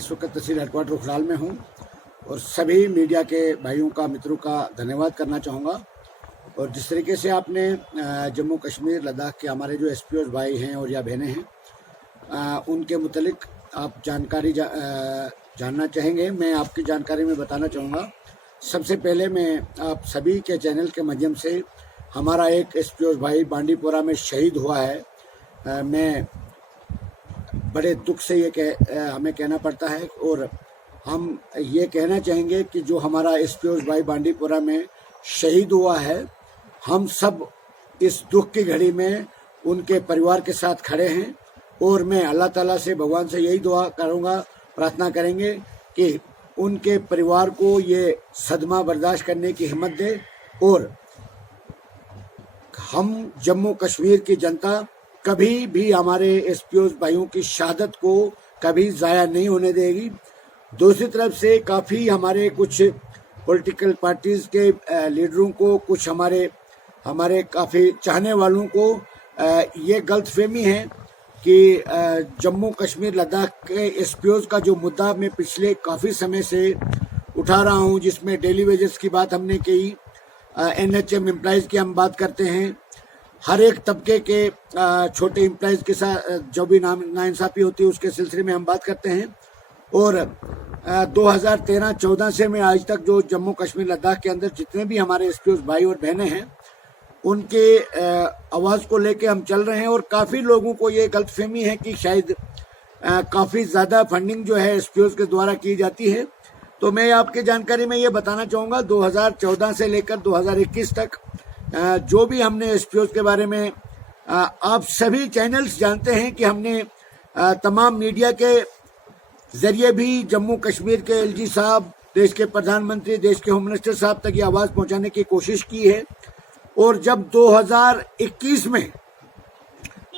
इस वक्त तहसील हेडक्वार्टर उखराल में हूँ और सभी मीडिया के भाइयों का, मित्रों का धन्यवाद करना चाहूँगा। और जिस तरीके से आपने जम्मू कश्मीर लद्दाख के हमारे जो एसपीओ भाई हैं और या बहनें हैं, उनके मुतलिक आप जानकारी जानना चाहेंगे। मैं आपकी जानकारी में बताना चाहूँगा। सबसे पहले मैं आप सभी के चैनल के माध्यम से, हमारा एक एसपीओ भाई बांडीपोरा में शहीद हुआ है। मैं बड़े दुख से हमें कहना पड़ता है और हम ये कहना चाहेंगे कि जो हमारा एसपीओ भाई बांडीपोरा में शहीद हुआ है, हम सब इस दुख की घड़ी में उनके परिवार के साथ खड़े हैं। और मैं अल्लाह ताला से, भगवान से यही दुआ करूँगा, प्रार्थना करेंगे कि उनके परिवार को ये सदमा बर्दाश्त करने की हिम्मत दे। और हम जम्मू कश्मीर की जनता कभी भी हमारे एसपीओ भाइयों की शहादत को कभी ज़ाया नहीं होने देगी। दूसरी तरफ से काफ़ी हमारे कुछ पॉलिटिकल पार्टीज़ के लीडरों को, कुछ हमारे काफ़ी चाहने वालों को ये गलतफहमी है कि जम्मू कश्मीर लद्दाख के एसपीओ का जो मुद्दा मैं पिछले काफ़ी समय से उठा रहा हूँ, जिसमें डेली वेजेस की बात हमने की, एनएचएम एम्प्लॉइज़ की हम बात करते हैं, हर एक तबके के छोटे एम्प्लॉइज़ के साथ जो भी नाइंसाफ़ी होती है उसके सिलसिले में हम बात करते हैं। और 2013-14 से मैं आज तक जो जम्मू कश्मीर लद्दाख के अंदर जितने भी हमारे एसपीओ भाई और बहनें हैं, उनके आवाज़ को लेके हम चल रहे हैं। और काफ़ी लोगों को ये गलतफहमी है कि शायद काफ़ी ज़्यादा फंडिंग जो है एसपीओ के द्वारा की जाती है। तो मैं आपकी जानकारी में ये बताना चाहूँगा, 2014 से लेकर 2021 तक जो भी हमने एसपीओ के बारे में, आप सभी चैनल्स जानते हैं कि हमने तमाम मीडिया के जरिए भी जम्मू कश्मीर के एलजी साहब, देश के प्रधानमंत्री, देश के होम मिनिस्टर साहब तक ये आवाज़ पहुंचाने की कोशिश की है। और जब 2021 में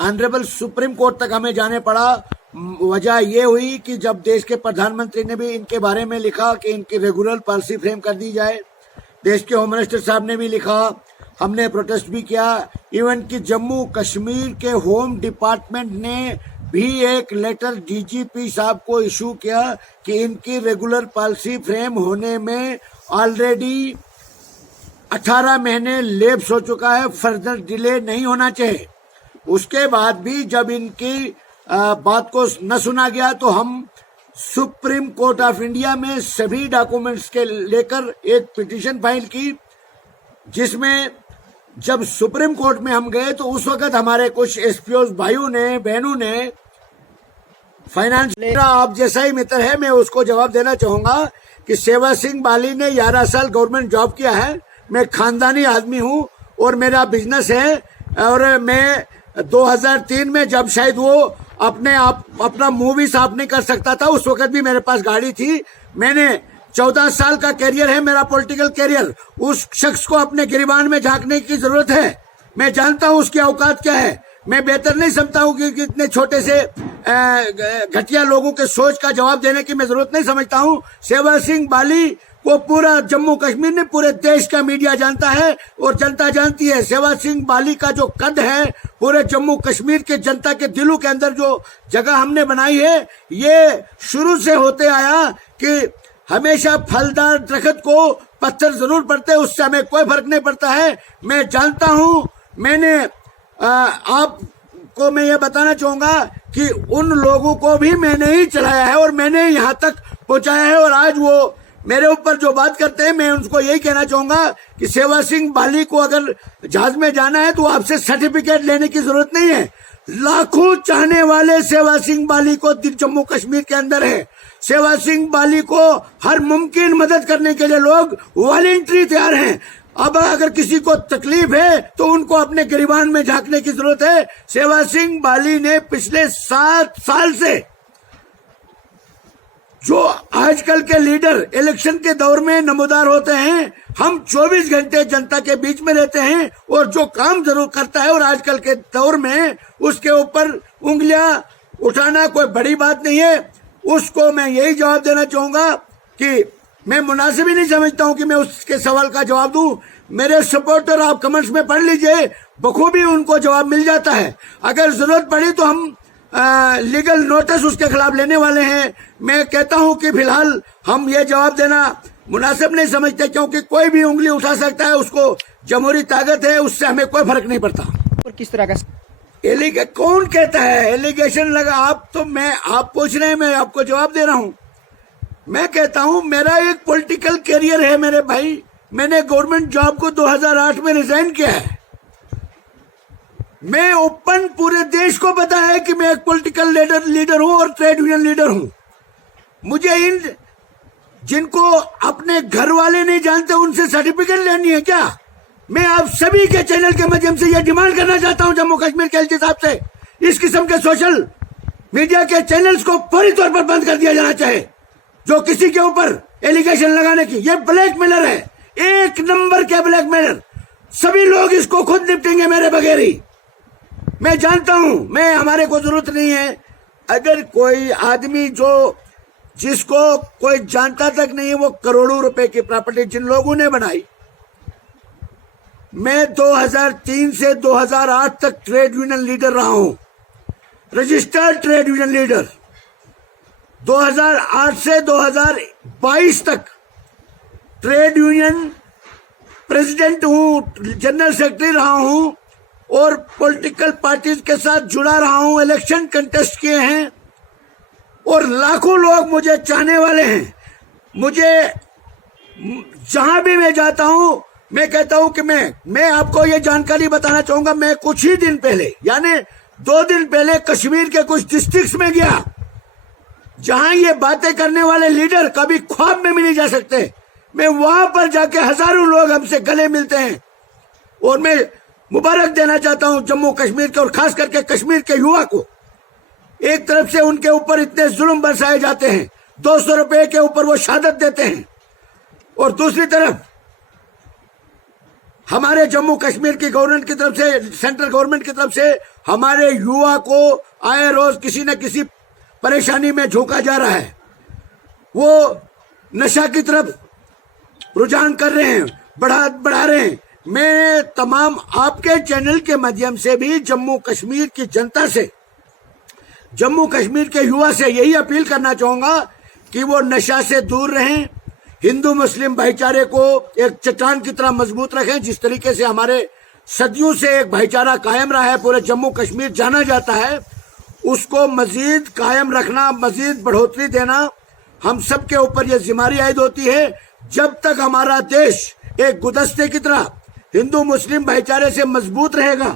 ऑनरेबल सुप्रीम कोर्ट तक हमें जाने पड़ा, वजह ये हुई कि जब देश के प्रधानमंत्री ने भी इनके बारे में लिखा कि इनकी रेगुलर पॉलिसी फ्रेम कर दी जाए, देश के होम मिनिस्टर साहब ने भी लिखा, हमने प्रोटेस्ट भी किया, इवन कि जम्मू कश्मीर के होम डिपार्टमेंट ने भी एक लेटर डीजीपी साहब को इशू किया कि इनकी रेगुलर पॉलिसी फ्रेम होने में ऑलरेडी 18 महीने लैप्स हो चुका है, फर्दर डिले नहीं होना चाहिए। उसके बाद भी जब इनकी बात को न सुना गया तो हम सुप्रीम कोर्ट ऑफ इंडिया में सभी डॉक्यूमेंट्स के लेकर एक पिटीशन फाइल की, जिसमें जब सुप्रीम कोर्ट में हम गए तो उस वक्त हमारे कुछ एसपीओ भाइयों ने, बहनों ने, फाइनेंस, आप जैसा ही मित्र है, मैं उसको जवाब देना चाहूंगा कि सेवा सिंह बाली ने 11 साल गवर्नमेंट जॉब किया है। मैं खानदानी आदमी हूं और मेरा बिजनेस है। और मैं 2003 में जब शायद वो अपना मुंह भी साफ नहीं कर सकता था, उस वक्त भी मेरे पास गाड़ी थी। मैंने 14 साल का कैरियर है मेरा, पॉलिटिकल कैरियर। उस शख्स को अपने गिरबान में झांकने की जरूरत है। मैं जानता हूं उसकी औकात क्या है। मैं बेहतर नहीं समझता हूं कि इतने छोटे से घटिया लोगों के सोच का जवाब देने की मैं जरूरत नहीं समझता हूं। सेवा सिंह बाली को पूरा जम्मू कश्मीर ने, पूरे देश का मीडिया जानता है और जनता जानती है। सेवा सिंह बाली का जो कद है, पूरे जम्मू कश्मीर के जनता के दिलों के अंदर जो जगह हमने बनाई है, ये शुरू से होते आया कि हमेशा फलदार दरख्त को पत्थर जरूर पड़ते हैं, उससे हमें कोई फर्क नहीं पड़ता है। मैं जानता हूं, मैंने आपको मैं ये बताना चाहूंगा कि उन लोगों को भी मैंने ही चलाया है और मैंने यहाँ तक पहुंचाया है। और आज वो मेरे ऊपर जो बात करते हैं, मैं उनको यही कहना चाहूंगा कि सेवा सिंह बाली को अगर जहाज में जाना है तो आपसे सर्टिफिकेट लेने की जरूरत नहीं है। लाखों चाहने वाले सेवा सिंह बाली को जम्मू कश्मीर के अंदर है। सेवा सिंह बाली को हर मुमकिन मदद करने के लिए लोग वॉलंटरी तैयार हैं। अब अगर किसी को तकलीफ है तो उनको अपने गिरबान में झांकने की जरूरत है। सेवा सिंह बाली ने पिछले 7 साल से, जो आजकल के लीडर इलेक्शन के दौर में नमोदार होते हैं, हम 24 घंटे जनता के बीच में रहते हैं और जो काम जरूर करता है और आजकल के दौर में उसके ऊपर उंगलियां उठाना कोई बड़ी बात नहीं है। उसको मैं यही जवाब देना चाहूंगा कि मैं मुनासिब ही नहीं समझता हूं कि मैं उसके सवाल का जवाब दूं। मेरे सपोर्टर आप कमेंट्स में पढ़ लीजिए, बखूबी उनको जवाब मिल जाता है। अगर जरूरत पड़ी तो हम लीगल नोटिस उसके खिलाफ लेने वाले हैं। मैं कहता हूं कि फिलहाल हम ये जवाब देना मुनासिब नहीं समझते, क्योंकि कोई भी उंगली उठा सकता है, उसको जमहूरी ताकत है, उससे हमें कोई फर्क नहीं पड़ता। और किस तरह का कौन कहता है एलिगेशन लगा? आप पूछ रहे हैं, मैं आपको जवाब दे रहा हूं। मैं कहता हूं मेरा एक पॉलिटिकल कैरियर है मेरे भाई। मैंने गवर्नमेंट जॉब को 2008 में रिजाइन किया है। मैं ओपन पूरे देश को पता है कि मैं एक पॉलिटिकल लीडर हूं और ट्रेड यूनियन लीडर हूं। मुझे जिनको अपने घर वाले नहीं जानते उनसे सर्टिफिकेट लेनी है क्या? मैं आप सभी के चैनल के माध्यम से यह डिमांड करना चाहता हूं जम्मू कश्मीर के एलजी साहब से, इस किस्म के सोशल मीडिया के चैनल्स को फौरी तौर पर बंद कर दिया जाना चाहिए, जो किसी के ऊपर एलिगेशन लगाने की। यह ब्लैकमेलर है, एक नंबर के ब्लैकमेलर। सभी लोग इसको खुद निपटेंगे मेरे बगैर ही। मैं जानता हूं, हमारे को जरूरत नहीं है। अगर कोई आदमी जिसको कोई जानता तक नहीं है, वो करोड़ों रुपए की प्रॉपर्टी जिन लोगों ने बनाई। मैं 2003 से 2008 तक ट्रेड यूनियन लीडर रहा हूं, रजिस्टर्ड ट्रेड यूनियन लीडर। 2008 से 2022 तक ट्रेड यूनियन प्रेसिडेंट हूं, जनरल सेक्रेटरी रहा हूं और पॉलिटिकल पार्टीज के साथ जुड़ा रहा हूं। इलेक्शन कंटेस्ट किए हैं और लाखों लोग मुझे चाहने वाले हैं। मुझे जहां भी मैं जाता हूं, मैं कहता हूं कि मैं आपको ये जानकारी बताना चाहूंगा। मैं कुछ ही दिन पहले, यानी 2 दिन पहले, कश्मीर के कुछ डिस्ट्रिक्ट्स में गया जहां ये बातें करने वाले लीडर कभी ख्वाब में भी नहीं जा सकते। मैं वहां पर जाके हजारों लोग हमसे गले मिलते हैं और मैं मुबारक देना चाहता हूं जम्मू कश्मीर के और खास करके कश्मीर के युवा को। एक तरफ से उनके ऊपर इतने जुल्म बरसाए जाते हैं, 200 रुपए के ऊपर वो शहादत देते हैं, और दूसरी तरफ हमारे जम्मू कश्मीर की गवर्नमेंट की तरफ से, सेंट्रल गवर्नमेंट की तरफ से हमारे युवा को आए रोज किसी न किसी परेशानी में झोंका जा रहा है। वो नशा की तरफ रुझान कर रहे हैं, बढ़ा रहे हैं। मैं तमाम आपके चैनल के माध्यम से भी जम्मू कश्मीर की जनता से, जम्मू कश्मीर के युवा से यही अपील करना चाहूंगा कि वो नशा से दूर रहें, हिंदू मुस्लिम भाईचारे को एक चट्टान की तरह मजबूत रखें। जिस तरीके से हमारे सदियों से एक भाईचारा कायम रहा है, पूरे जम्मू कश्मीर जाना जाता है, उसको मजीद कायम रखना, मजीद बढ़ोतरी देना हम सब के ऊपर यह जिम्मेदारी आयद होती है। जब तक हमारा देश एक गुलदस्ते की तरह हिंदू मुस्लिम भाईचारे से मजबूत रहेगा,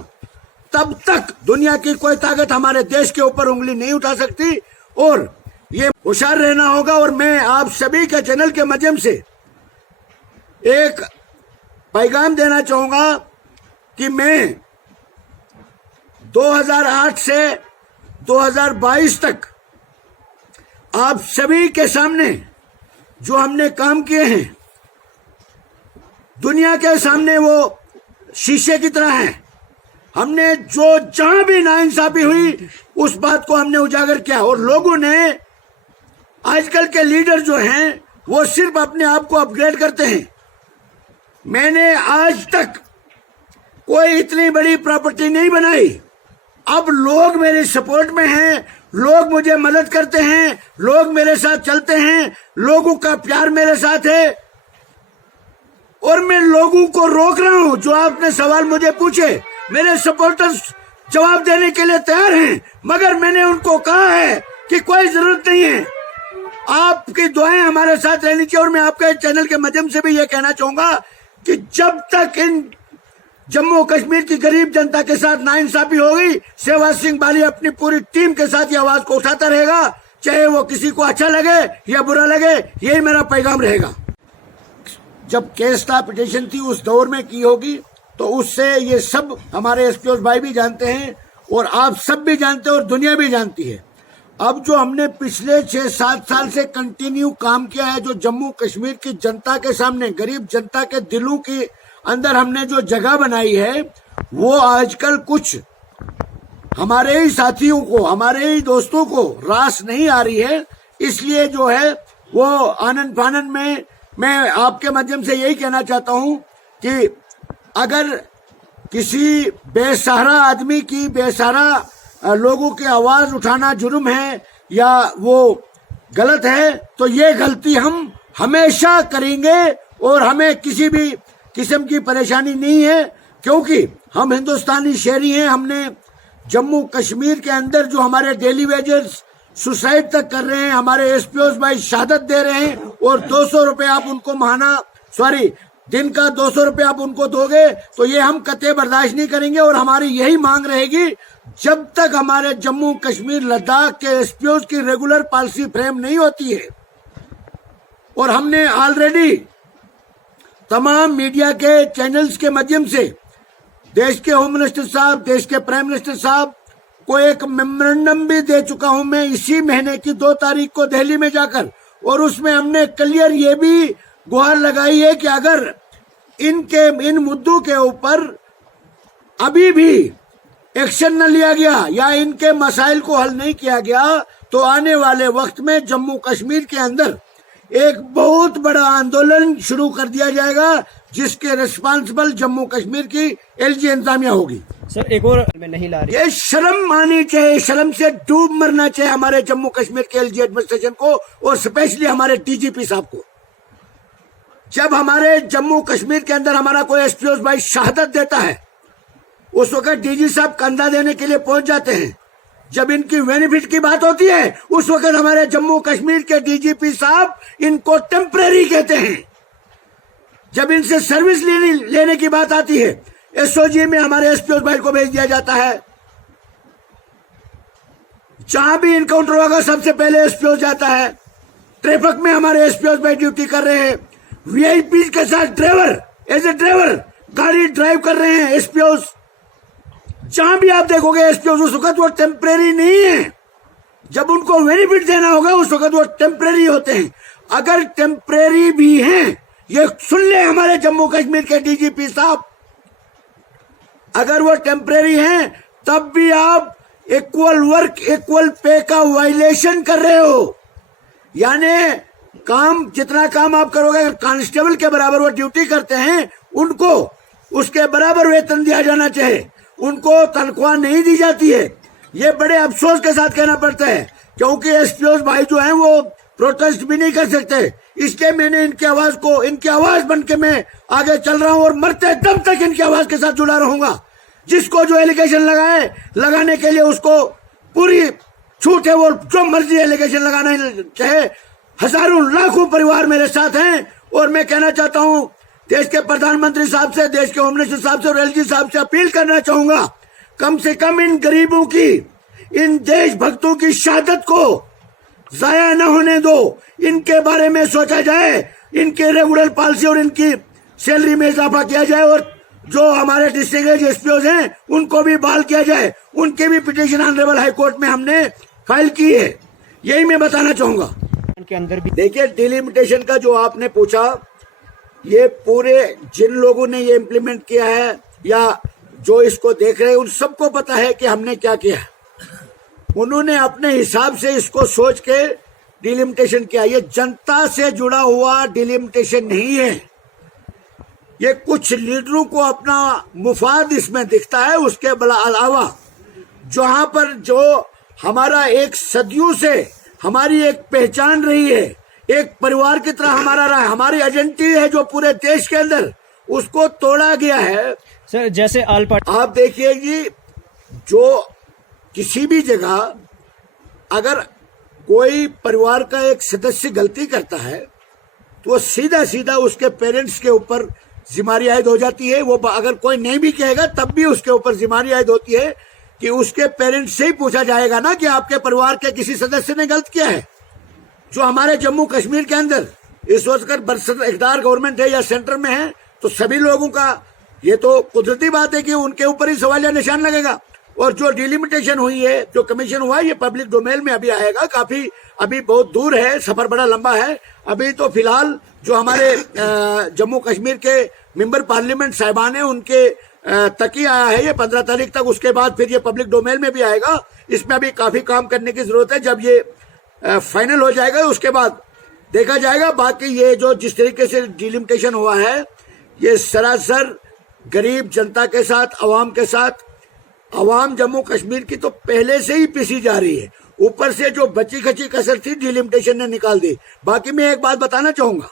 तब तक दुनिया की कोई ताकत हमारे देश के ऊपर उंगली नहीं उठा सकती। और ये होशियार रहना होगा। और मैं आप सभी के चैनल के माध्यम से एक पैगाम देना चाहूंगा कि मैं 2008 से 2022 तक आप सभी के सामने जो हमने काम किए हैं, दुनिया के सामने वो शीशे की तरह है। हमने जो जहां भी नाइंसाफी हुई उस बात को हमने उजागर किया। और लोगों ने, आजकल के लीडर जो हैं, वो सिर्फ अपने आप को अपग्रेड करते हैं। मैंने आज तक कोई इतनी बड़ी प्रॉपर्टी नहीं बनाई। अब लोग मेरे सपोर्ट में हैं, लोग मुझे मदद करते हैं, लोग मेरे साथ चलते हैं, लोगों का प्यार मेरे साथ है। और मैं लोगों को रोक रहा हूं। जो आपने सवाल मुझे पूछे, मेरे सपोर्टर्स जवाब देने के लिए तैयार हैं, मगर मैंने उनको कहा है कि कोई जरूरत नहीं है, आपकी दुआएं हमारे साथ रहनी चाहिए। और मैं आपके चैनल के माध्यम से भी ये कहना चाहूंगा कि जब तक इन जम्मू कश्मीर की गरीब जनता के साथ नाइंसाफी होगी, शहबाज सिंह बाली अपनी पूरी टीम के साथ ये आवाज को उठाता रहेगा, चाहे वो किसी को अच्छा लगे या बुरा लगे। यही मेरा पैगाम रहेगा। जब केस था, पिटीशन थी, उस दौर में की होगी, तो उससे ये सब हमारे एसपीओ भाई भी जानते हैं और आप सब भी जानते हैं और दुनिया भी जानती है। अब जो हमने पिछले 6-7 साल से कंटिन्यू काम किया है, जो जम्मू कश्मीर की जनता के सामने, गरीब जनता के दिलों के अंदर हमने जो जगह बनाई है, वो आजकल कुछ हमारे ही साथियों को, हमारे ही दोस्तों को रास नहीं आ रही है। इसलिए जो है वो आनंद फानंद में मैं आपके माध्यम से यही कहना चाहता हूं कि अगर किसी बेसहारा आदमी की, बेसहारा लोगों की आवाज उठाना जुर्म है या वो गलत है, तो ये गलती हम हमेशा करेंगे और हमें किसी भी किस्म की परेशानी नहीं है, क्योंकि हम हिंदुस्तानी शहरी हैं। हमने जम्मू कश्मीर के अंदर जो हमारे डेली वेजर्स सुसाइड तक कर रहे हैं, हमारे एसपीओ भाई शहादत दे रहे हैं, और 200 रुपए आप उनको दिन का 200 रुपए आप उनको दोगे, तो ये हम कतई बर्दाश्त नहीं करेंगे। और हमारी यही मांग रहेगी, जब तक हमारे जम्मू कश्मीर लद्दाख के एसपीओ की रेगुलर पॉलिसी फ्रेम नहीं होती है। और हमने ऑलरेडी तमाम मीडिया के चैनल्स के माध्यम से देश के होम मिनिस्टर साहब, देश के प्राइम मिनिस्टर साहब को एक मेमोरेंडम भी दे चुका हूं मैं इसी महीने की 2 तारीख को दिल्ली में जाकर, और उसमें हमने क्लियर ये भी गुहार लगाई है कि अगर इन मुद्दों के ऊपर अभी भी एक्शन न लिया गया या इनके मसाइल को हल नहीं किया गया, तो आने वाले वक्त में जम्मू कश्मीर के अंदर एक बहुत बड़ा आंदोलन शुरू कर दिया जाएगा, जिसके रिस्पांसिबल जम्मू कश्मीर की एलजी इंतजामिया होगी। सर एक और मैं नहीं ला रही, ये शर्म आनी चाहिए, शर्म से डूब मरना चाहिए हमारे जम्मू कश्मीर के एलजी एडमिनिस्ट्रेशन को, और स्पेशली हमारे डीजीपी साहब को। जब हमारे जम्मू कश्मीर के अंदर हमारा कोई एसपीओ भाई शहादत देता है, उस वक्त डीजी साहब कंधा देने के लिए पहुंच जाते हैं। जब इनकी बेनिफिट की बात होती है, उस वक्त हमारे जम्मू कश्मीर के डीजीपी साहब इनको टेम्परेरी कहते हैं। जब इनसे सर्विस लेने की बात आती है, एसओजी में हमारे एसपीओ भाई को भेज दिया जाता है। जहां भी इनकाउंटर होगा सबसे पहले एसपीओ जाता है। ट्रैफिक में हमारे एसपीओ भाई ड्यूटी कर रहे हैं, वीआईपी के साथ ड्राइवर, एज ए ड्राइवर गाड़ी ड्राइव कर रहे हैं एसपीओ। जहां भी आप देखोगे एसपीओ उस वक्त वो टेम्परेरी नहीं है। जब उनको बेनिफिट देना होगा उस वक्त वो टेम्परेरी होते हैं। अगर टेम्परेरी भी हैं, ये सुन ले हमारे जम्मू कश्मीर के डीजीपी साहब, अगर वो टेम्परेरी हैं तब भी आप इक्वल वर्क इक्वल पे का वायलेशन कर रहे हो। यानी जितना काम आप करोगे, अगर कांस्टेबल के बराबर वो ड्यूटी करते हैं, उनको उसके बराबर वेतन दिया जाना चाहिए, उनको तनख्वाह नहीं दी जाती है। ये बड़े अफसोस के साथ कहना पड़ता है, क्योंकि एसपीओ भाई जो हैं वो प्रोटेस्ट भी नहीं कर सकते। इसलिए मैंने इनकी आवाज बन के मैं आगे चल रहा हूं और मरते दम तक इनकी आवाज के साथ जुड़ा रहूंगा। जिसको जो एलिगेशन लगाने के लिए उसको पूरी छूट है, वो जो मर्जी एलिगेशन लगाना चाहे। हजारों लाखों परिवार मेरे साथ हैं, और मैं कहना चाहता हूं देश के प्रधानमंत्री साहब से, देश के होम मिनिस्टर साहब से और एलजी साहब से अपील करना चाहूंगा, कम से कम इन गरीबों की, इन देशभक्तों की शहादत को जाया न होने दो। इनके बारे में सोचा जाए, इनके रेगुलर पॉलिसी और इनकी सैलरी में इजाफा किया जाए, और जो हमारे डिस्ट्रिक्ट एसपीओ हैं उनको भी बहाल किया जाए। उनके भी पिटीशन ऑनरेबल हाई कोर्ट में हमने फाइल की है। यही मैं बताना चाहूंगा। के अंदर भी देखिए, डिलिमिटेशन का जो आपने पूछा, ये पूरे जिन लोगों ने ये इम्प्लीमेंट किया है या जो इसको देख रहे हैं, उन सबको पता है कि हमने क्या किया है। उन्होंने अपने हिसाब से इसको सोच के डिलिमिटेशन किया। ये जनता से जुड़ा हुआ डिलिमिटेशन नहीं है। ये कुछ लीडरों को अपना मुफाद इसमें दिखता है। उसके अलावा जहां पर जो हमारा एक सदियों से हमारी एक पहचान रही है, एक परिवार की तरह हमारा रहा है, हमारी आइडेंटिटी है जो पूरे देश के अंदर, उसको तोड़ा गया है। सर जैसे ऑल पार्टी आप देखिए जी, जो किसी भी जगह अगर कोई परिवार का एक सदस्य गलती करता है, तो सीधा सीधा उसके पेरेंट्स के ऊपर जिम्मेदारी आयद हो जाती है। वो अगर कोई नहीं भी कहेगा तब भी उसके ऊपर जिम्मेदारी आयद होती है कि उसके पेरेंट्स से ही पूछा जाएगा ना कि आपके परिवार के किसी सदस्य ने गलत किया है। जो हमारे जम्मू कश्मीर के अंदर इस वक्त बरसत इक़्तिदार गवर्नमेंट है या सेंटर में है, तो सभी लोगों का ये तो कुदरती बात है कि उनके ऊपर ही सवालिया निशान लगेगा। और जो डिलिमिटेशन हुई है, जो कमीशन हुआ है, ये पब्लिक डोमेन में अभी आएगा। काफी अभी बहुत दूर है, सफर बड़ा लंबा है। अभी तो फिलहाल जो हमारे जम्मू कश्मीर के मेंबर पार्लियामेंट साहिबान है, उनके तक ही आया है ये 15 तारीख तक। उसके बाद फिर ये पब्लिक डोमेन में भी आएगा। इसमें अभी काफी काम करने की जरूरत है। जब ये फाइनल हो जाएगा उसके बाद देखा जाएगा। बाकी ये जो जिस तरीके से डिलिमिटेशन हुआ है, ये सरासर गरीब जनता के साथ, अवाम के साथ अवाम जम्मू कश्मीर की तो पहले से ही पिसी जा रही है, ऊपर से जो बची खची कसर थी डिलिमिटेशन ने निकाल दी। बाकी मैं एक बात बताना चाहूंगा,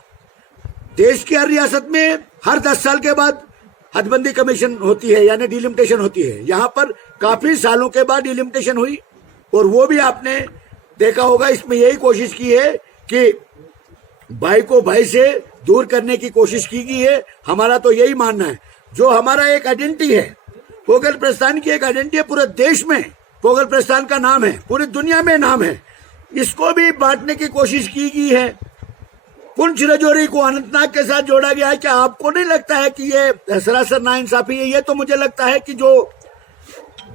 देश की हर रियासत में हर 10 साल के बाद हदबंदी कमीशन होती है, यानी डिलिमिटेशन होती है। यहाँ पर काफी सालों के बाद डिलिमिटेशन हुई और वो भी आपने देखा होगा, इसमें यही कोशिश की है कि भाई को भाई से दूर करने की कोशिश की गई है। हमारा तो यही मानना है, जो हमारा एक आइडेंटिटी है, पोगल प्रस्थान की एक आइडेंटिटी है, पूरे देश में पोगल प्रस्थान का नाम है, पूरी दुनिया में नाम है, इसको भी बांटने की कोशिश की गई है। पुंछ राजौरी को अनंतनाग के साथ जोड़ा गया है। क्या आपको नहीं लगता है कि ये सरासर नाइंसाफी है? ये तो मुझे लगता है कि जो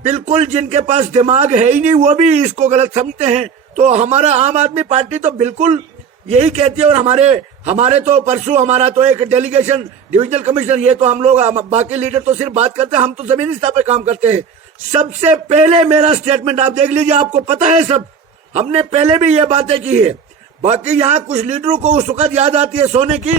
बिल्कुल जिनके पास दिमाग है ही नहीं वो भी इसको गलत समझते हैं। तो हमारा आम आदमी पार्टी तो बिल्कुल यही कहती है, और हमारे तो परसों हमारा तो एक डेलीगेशन डिविजनल कमिश्नर, ये तो हम लोग बाकी लीडर तो सिर्फ बात करते हैं, हम तो जमीनी स्तर पे काम करते हैं। सबसे पहले मेरा स्टेटमेंट आप देख लीजिए, आपको पता है सब, हमने पहले भी ये बातें की है। बाकी यहाँ कुछ लीडरों को उस वक्त याद आती है सोने की,